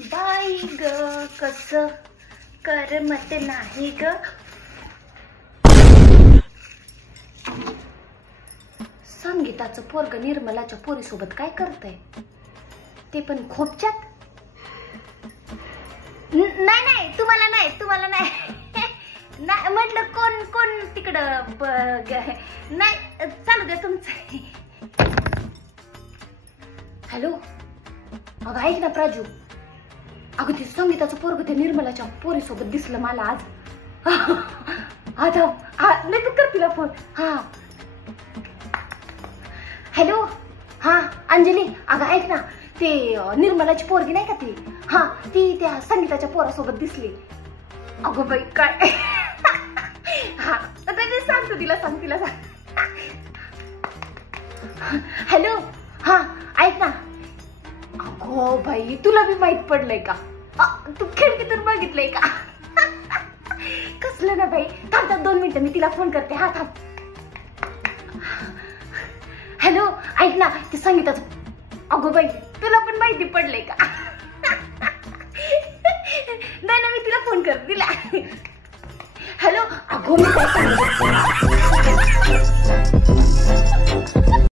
बाई ग कस करमत नाही ग. संगीताचं पोरग निर्मलाच्या पोरीसोबत काय करतय ते पण खोपच्यात. नाही नाही तुम्हाला नाही तुम्हाला नाही म्हटलं कोण कोण तिकडं नाही चालू द्या तुमचं. हॅलो अगं ऐक ना प्राजू, अगं ते संगीताचं पोरग त्या निर्मलाच्या पोरीसोबत दिसलं मला आज. आता लगेच कर तिला फोन. हा हॅलो हा अंजली, अगं ऐक ना ते निर्मलाची पोरगी नाही का ती, हा ती त्या संगीताच्या पोरासोबत दिसली. अगं बाई काय. हा सांगतो तिला, सांग तिला सांग. हॅलो हा ऐक ना, अगो बाई तुला बी माहित पडलंय का, तू खिडकीतून बघितलंय का. कसलं ना बाई, थांब 2 मिनिटं मी तिला फोन करते. हा थांब. हॅलो ऐक ना ते संगीताचं, अगो बाई तुला पण माहिती पडलंय का. नाही ना मी तिला फोन करते तिला. हॅलो अगो मी काय सांगते